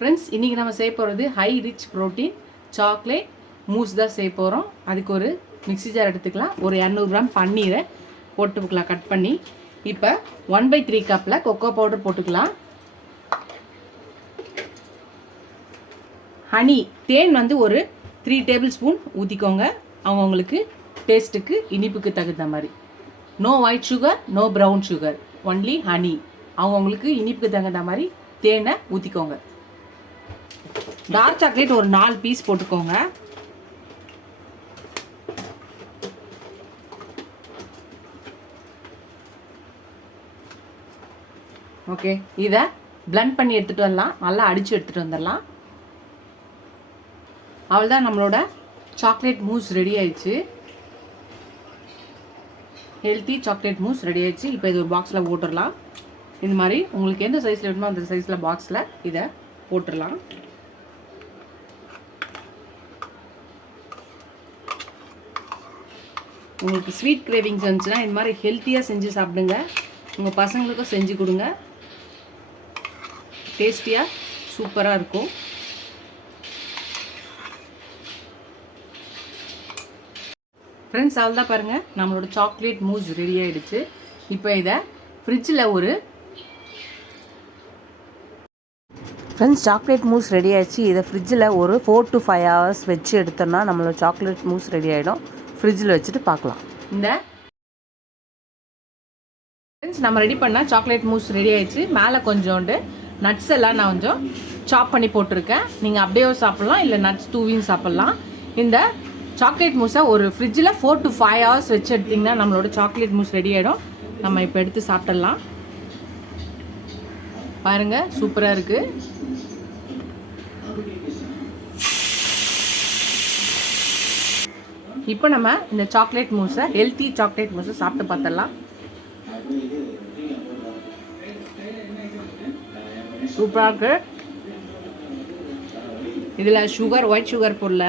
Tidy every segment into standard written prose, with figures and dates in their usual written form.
Friends, இன்றைக்கி நம்ம செய்ய போகிறது high rich protein chocolate mousse தான் செய்ய போகிறோம். அதுக்கு ஒரு மிக்ஸி ஜார் எடுத்துக்கலாம். ஒரு 200 கிராம் பன்னீரை போட்டுக்கலாம் கட் பண்ணி. இப்போ 1/3 கப்பில் கொக்கோ பவுடர் போட்டுக்கலாம். ஹனி தேன் வந்து ஒரு 3 டேபிள் ஸ்பூன் ஊற்றிக்கோங்க. அவங்கவுங்களுக்கு டேஸ்ட்டுக்கு இனிப்புக்கு தகுந்த மாதிரி. No white sugar, no brown sugar, only honey. அவங்கவுங்களுக்கு இனிப்புக்கு தகுந்த மாதிரி தேனை ஊற்றிக்கோங்க. டார்க் சாக்லேட் ஒரு 4 பீஸ் போட்டுக்கோங்க. ஓகே, இதை பிளண்ட் பண்ணி எடுத்துகிட்டு வரலாம். நல்லா அடித்து எடுத்துகிட்டு வந்துடலாம். அவ்வளோதான், நம்மளோட சாக்லேட் மூஸ் ரெடி ஆயிடுச்சு. ஹெல்த்தி சாக்லேட் மூஸ் ரெடி ஆயிடுச்சு. இப்போ இது ஒரு பாக்ஸில் போட்டுடலாம். இந்த மாதிரி உங்களுக்கு எந்த சைஸில் வேணுமோ அந்த சைஸில் பாக்ஸில் இதை போட்டுடலாம். உங்களுக்கு ஸ்வீட் கிரேவிங்ஸ் இருந்துச்சுன்னா இந்த மாதிரி ஹெல்த்தியாக செஞ்சு சாப்பிடுங்க. உங்கள் பசங்களுக்கும் செஞ்சு கொடுங்க. டேஸ்டியாக சூப்பராக இருக்கும். ஃப்ரெண்ட்ஸ், அவ்வளோதான் பாருங்கள், நம்மளோட சாக்லேட் மூஸ் ரெடி ஆகிடுச்சு. இப்போ இதை ஃப்ரிட்ஜில் சாக்லேட் மூஸ் ரெடி ஆகிடுச்சு. இதை ஃப்ரிட்ஜில் ஒரு 4 to 5 hours வச்சு எடுத்தோம்னா நம்மளோட சாக்லேட் மூஸ் ரெடி ஆகிடும். ஃப்ரிட்ஜில் வச்சுட்டு பார்க்கலாம். இந்த ஃப்ரெண்ட்ஸ், நம்ம ரெடி பண்ணால் சாக்லேட் மூஸ் ரெடி ஆகிடுச்சு. மேலே கொஞ்சோண்டு நட்ஸ் எல்லாம் நான் கொஞ்சம் சாப் பண்ணி போட்டிருக்கேன். நீங்கள் அப்படியே சாப்பிட்லாம், இல்லை நட்ஸ் தூவியும் சாப்பிட்லாம். இந்த சாக்லேட் மூஸை ஒரு ஃப்ரிட்ஜில் 4 to 5 hours வச்சு எடுத்திங்கன்னா நம்மளோட சாக்லேட் மூஸ் ரெடி ஆகிடும். நம்ம இப்போ எடுத்து சாப்பிட்றலாம். பாருங்கள், சூப்பராக இருக்குது. இப்போ நம்ம இந்த சாக்லேட் மூஸை ஹெல்த்தி சாக்லேட் மூஸை சாப்பிட்டு பார்த்துடலாம். சூப்பராக இருக்கு. இதில் சுகர், ஒயிட் சுகர் போடல,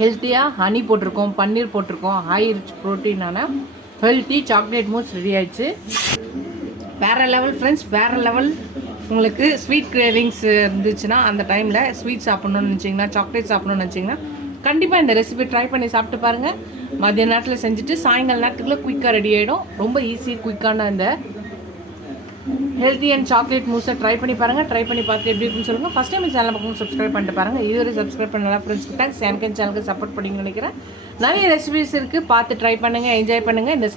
ஹெல்த்தியாக ஹனி போட்டிருக்கோம், பன்னீர் போட்டிருக்கோம். ஹை ரிச் ப்ரோட்டீனான ஹெல்த்தி சாக்லேட் மூஸ் ரெடி ஆயிடுச்சு. வேறு லெவல் ஃப்ரெண்ட்ஸ், வேறு லெவல். உங்களுக்கு ஸ்வீட் கிரேவிங்ஸ் இருந்துச்சுன்னா அந்த டைமில் ஸ்வீட் சாப்பிட்ணுன்னு நினச்சிங்கன்னா, சாக்லேட் சாப்பிட்ணுன்னு நினச்சிங்கன்னா கண்டிப்பாக இந்த ரெசிபி ட்ரை பண்ணி சாப்பிட்டு பாருங்கள். மதிய நேரத்தில் செஞ்சுட்டு சாயங்கால நேரத்துக்குள்ளே குயிக்காக ரெடி ஆகிடும். ரொம்ப ஈஸி குயிக்கான இந்த ஹெல்த்தி அண்ட் சாக்லேட் மூஸை ட்ரை பண்ணி பாருங்கள். ட்ரை பண்ணி பார்த்து எப்படி இருக்குன்னு சொல்லுங்கள். ஃபஸ்ட் டைம் சேனல் பக்கம் சப்ஸ்கிரைப் பண்ணிட்டு பாருங்கள். இதுவரை சப்ஸ்கிரைப் பண்ணலாம் ஃப்ரெண்ட்ஸ்க்கு தேங்க்ஸ். எனக்கு சேனலுக்கு சப்போர்ட் பண்ணிங்கன்னு நினைக்கிறேன். நிறைய ரெசிபிஸ் இருக்குது, பார்த்து ட்ரை பண்ணுங்கள், என்ஜாய் பண்ணுங்கள். இந்த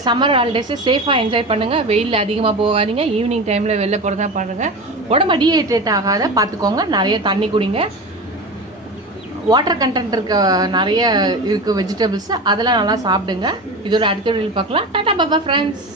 சம்மர் ஹாலிடேஸை சேஃபாக என்ஜாய் பண்ணுங்கள். வெயிலில் அதிகமாக போகாதீங்க. ஈவினிங் டைமில் வெளில போகிறதா பண்ணுங்கள். உடம்பு டீஹைட்ரேட் ஆகாத பார்த்துக்கோங்க. நிறைய தண்ணி குடிங்க. வாட்டர் கண்டென்ட் நிறைய இருக்குது வெஜிடபிள்ஸ், அதெல்லாம் நல்லா சாப்பிடுங்க. இதோட அடுத்த வீடியோவில் பார்க்கலாம். டாடா பாபா ஃப்ரெண்ட்ஸ்.